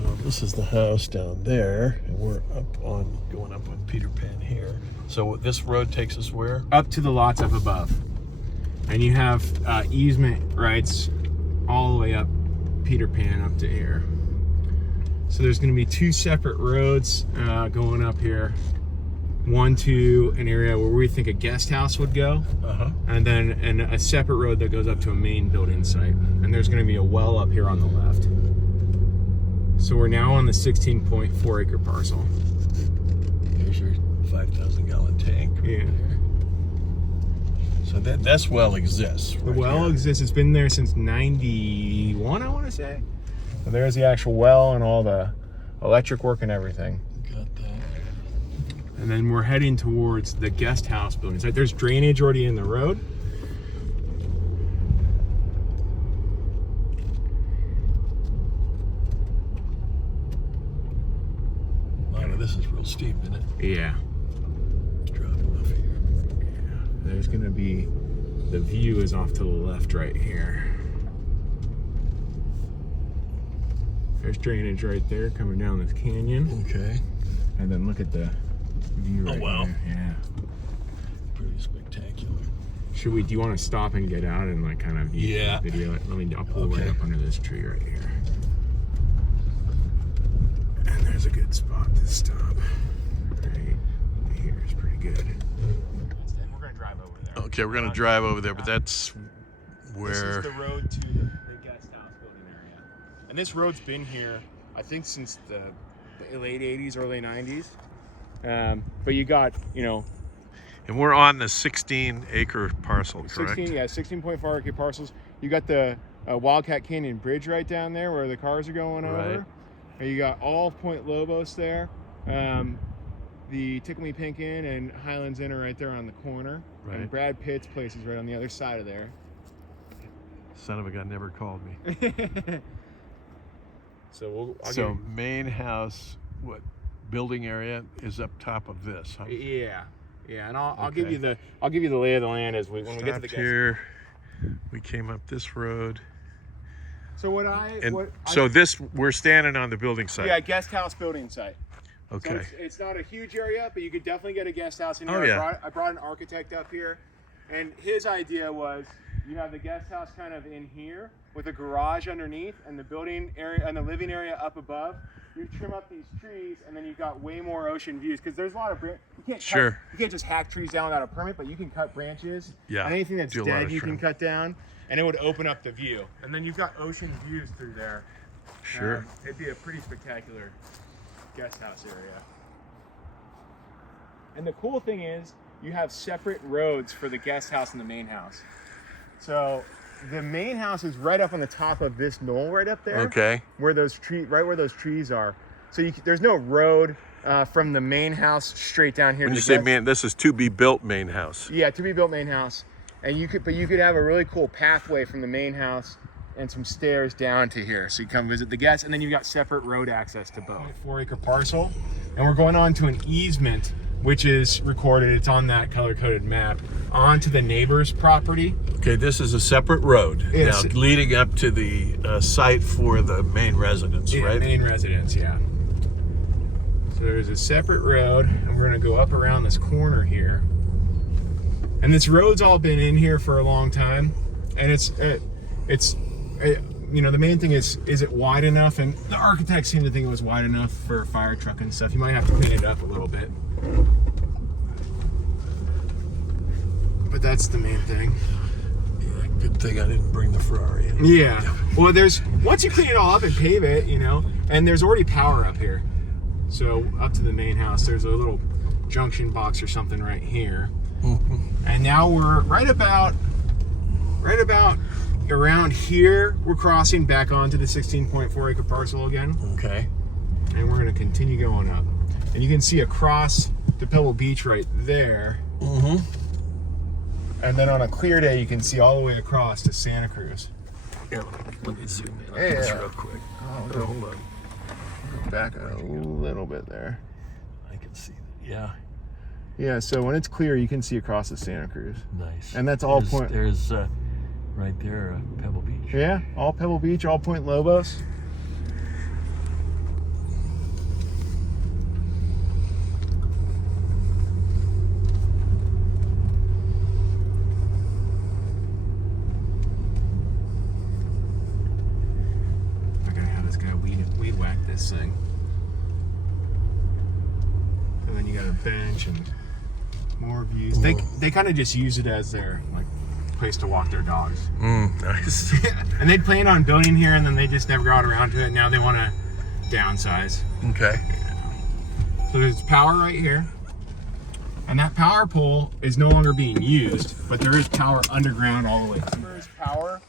So this is the house down there, and we're going up on Peter Pan here. So this road takes us where? Up to the lots up above. And you have easement rights all the way up Peter Pan up to here. So there's going to be two separate roads going up here. One to an area where we think a guest house would go, and then a separate road that goes up to a main building site. And there's going to be a well up here on the left. So we're now on the 16.4 acre parcel. Here's your 5,000 gallon tank. Yeah. So this well exists. The well exists. It's been there since 91, I want to say. So there's the actual well and all the electric work and everything. Got that. And then we're heading towards the guest house building. So there's drainage already in the road. A lot of this is real steep, isn't it? Yeah. It's dropping off here. Yeah. There's going to be, the view is off to the left right here. There's drainage right there coming down this canyon. Okay. And then look at the view right wow. here. Yeah. Pretty spectacular. Do you want to stop and get out and like kind of view Yeah. the video? I'll pull right up under this tree right here. And there's a good spot to stop. Right here is pretty good. And we're gonna drive over there. Okay, we're gonna drive over there, but that's where. This is the road to the guest house building area. And this road's been here, I think, since the late 80s, early 90s. But you got, And we're on the 16 acre parcel, correct? 16.4 acre parcels. You got the Wildcat Canyon Bridge right down there where the cars are going over. And you got all of Point Lobos there. The Tickle Me Pink Inn and Highlands Inn are right there on the corner. Right. And Brad Pitt's place is right on the other side of there. Son of a gun never called me. So So main house, what building area is up top of this? Huh? Yeah, and I'll Okay. give you the lay of the land as when we get to the Stopped guest. here. We came up this road, So we're standing on the building site. yeah, guest house building site. Okay. So it's not a huge area, but you could definitely get a guest house in here. Oh, yeah. I brought an architect up here, and his idea was you have the guest house kind of in here with a garage underneath and the building area and the living area up above. You trim up these trees, and then you've got way more ocean views because there's a lot of you can't just hack trees down without a permit, but you can cut branches. Yeah, And anything that's do a lot dead of you can trim. cut down, and it would open up the view. And then you've got ocean views through there. Sure. It'd be a pretty spectacular guest house area. And the cool thing is you have separate roads for the guest house and the main house. So the main house is right up on the top of this knoll right up there. Okay. Where those trees are. So there's no road from the main house straight down here. When to you the say guest- man, this is to be built main house. Yeah, to be built main house. And you could have a really cool pathway from the main house and some stairs down to here. So you come visit the guests, and then you've got separate road access to both. 4 acre parcel, and we're going on to an easement, which is recorded, it's on that color-coded map, onto the neighbor's property. Okay, this is a separate road Yes. now leading up to the site for the main residence, Yeah, right? main residence, yeah. So there's a separate road, and we're gonna go up around this corner here. And this road's all been in here for a long time, and the main thing is it wide enough? And the architects seem to think it was wide enough for a fire truck and stuff. You might have to clean it up a little bit. But that's the main thing. Yeah, good thing I didn't bring the Ferrari in. Yeah. Well, once you clean it all up and pave it, and there's already power up here. So up to the main house, there's a little junction box or something right here. And now we're right about around here. We're crossing back onto the 16.4 acre parcel again. Okay. And we're going to continue going up. And you can see across to Pebble Beach right there. Mm-hmm. And then on a clear day, you can see all the way across to Santa Cruz. Here, let me zoom in on Yeah. this real quick. Oh, Hold on. back a little bit there. I can see that. Yeah. Yeah, so when it's clear, you can see across to Santa Cruz. Nice. And that's all There's right there, Pebble Beach. Yeah, all Pebble Beach, all Point Lobos. weed whack this thing. And then you got a bench and more views. They kind of just use it as their like place to walk their dogs. Nice. And they'd planned on building here, and then they just never got around to it. Now they want to downsize. Okay. So there's power right here, and that power pole is no longer being used, but there is power underground all the way. There's power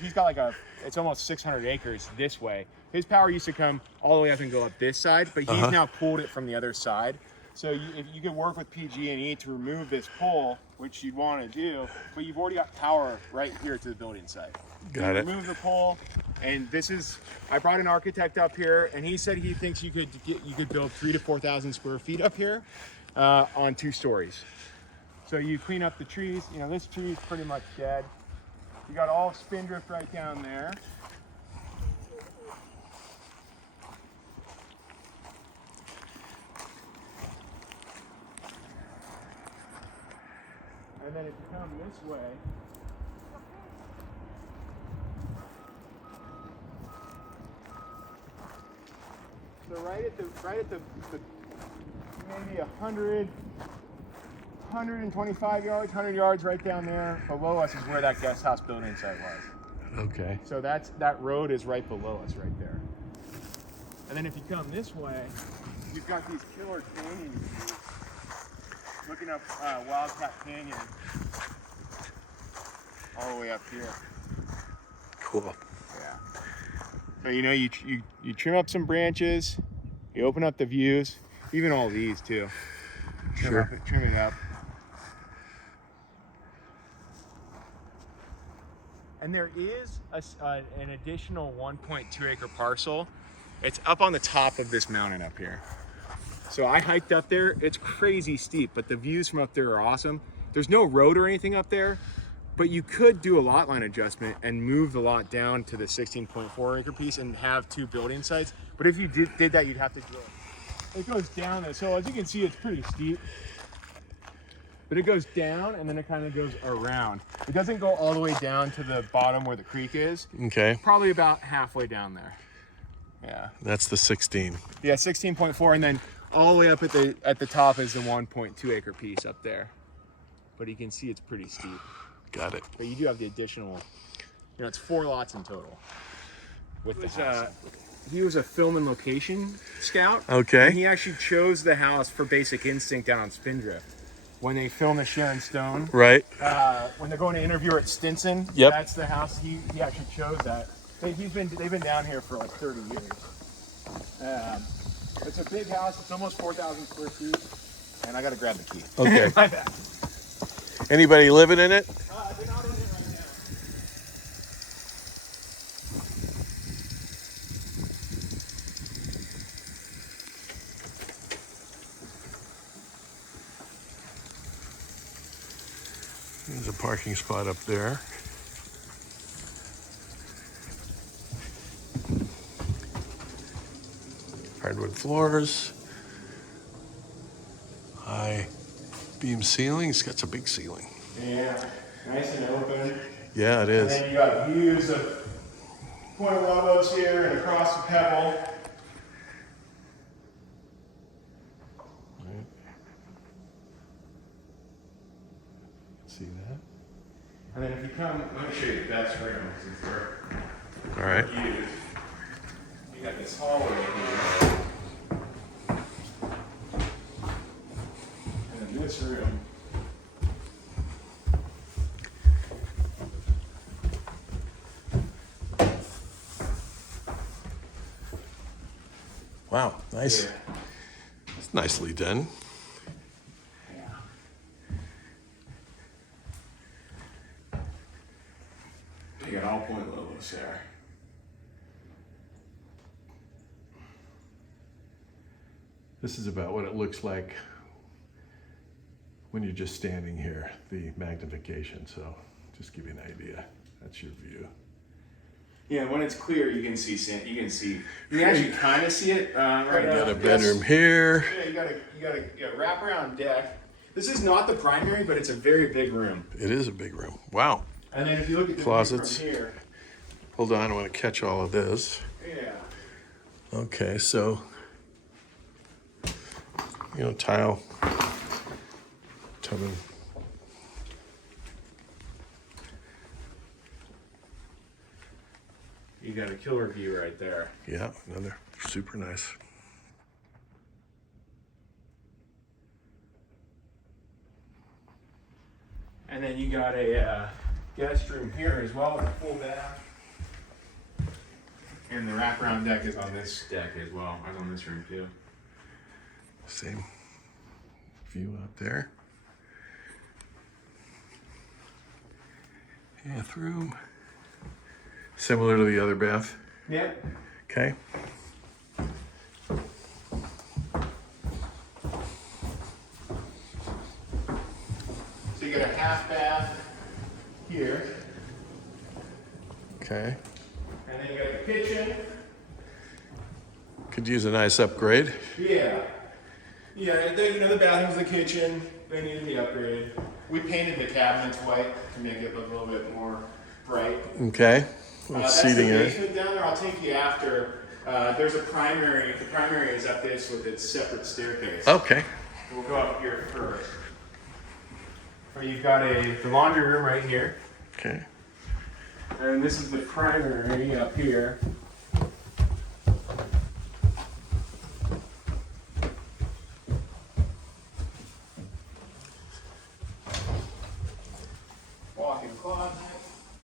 he's got like it's almost 600 acres this way. His power used to come all the way up and go up this side, but he's now pulled it from the other side. So if you could work with PG&E to remove this pole, which you'd want to do, but you've already got power right here to the building site. Got it. Remove the pole, and I brought an architect up here, and he said he thinks you could build 3,000 to 4,000 square feet up here on 2 stories. So you clean up the trees. You know, this tree is pretty much dead. You got all spindrift right down there. And then if you come this way, so right at the maybe 125 yards, 100 yards right down there below us is where that guest house building site was. Okay. So that road is right below us right there. And then if you come this way, you've got these killer canyon views. Looking up Wildcat Canyon all the way up here. Cool. Yeah. So you know, you trim up some branches, you open up the views, even all these too. Trim it up. And there is an additional 1.2 acre parcel. It's up on the top of this mountain up here. So I hiked up there. It's crazy steep, but the views from up there are awesome. There's no road or anything up there, but you could do a lot line adjustment and move the lot down to the 16.4 acre piece and have 2 building sites. But if you did that, you'd have to drill. It goes down there. So as you can see, it's pretty steep. But it goes down and then it kind of goes around. It doesn't go all the way down to the bottom where the creek is. Okay. Probably about halfway down there. Yeah. That's the 16. Yeah, 16.4, and then all the way up at the top is the 1.2 acre piece up there. But you can see it's pretty steep. Got it. But you do have the additional, you know, it's 4 lots in total. With the house. He was a film and location scout. Okay. And he actually chose the house for Basic Instinct down on Spindrift. When they filmed the Sharon Stone. Right. When they're going to interview her at Stinson. Yep. That's the house. He actually chose that. They've been down here for like 30 years. It's a big house. It's almost 4,000 square feet. And I got to grab the key. Okay. My bad. Anybody living in it? They're not in it right now. There's a parking spot up there. Hardwood floors. High beam ceiling. It's got a big ceiling. Yeah, nice and open. Yeah, it And is. then you got views of Point Lobos here and across the Pebble. See that? And then if you come, let me show you the best room. Since we're All right. views. You got this hallway here. And then this room. Wow, nice. Yeah. It's nicely done. You got all Point Lobos there. This is about what it looks like when you're just standing here, the magnification. So just give you an idea. That's your view. Yeah, when it's clear, you can see sand. You can actually kind of see it right now. Got a bedroom here. Yeah, you got a wraparound deck. This is not the primary, but it's a very big room. It is a big room. Wow. And then if you look at the Closets. view from here, Hold on, I want to catch all of this. yeah. Okay, so, tile, tubbing. You got a killer view right there. Yeah, another super nice. And then you got a guest room here as well with a full bath. And the wraparound deck is on this deck as well, as on this room too. Same view out there. Bathroom. Similar to the other bath. Yeah. Okay. So you got a half bath here. Okay. And then you got the kitchen. Could use a nice upgrade. Yeah. Yeah, the bathroom's the kitchen. They needed the upgrade. We painted the cabinets white to make it look a little bit more bright. Okay. That's Seating the area. basement down there. I'll take you after. There's a primary. The primary is up this with its separate staircase. Okay. We'll go up here first. So you've got the laundry room right here. Okay. And this is the primary up here.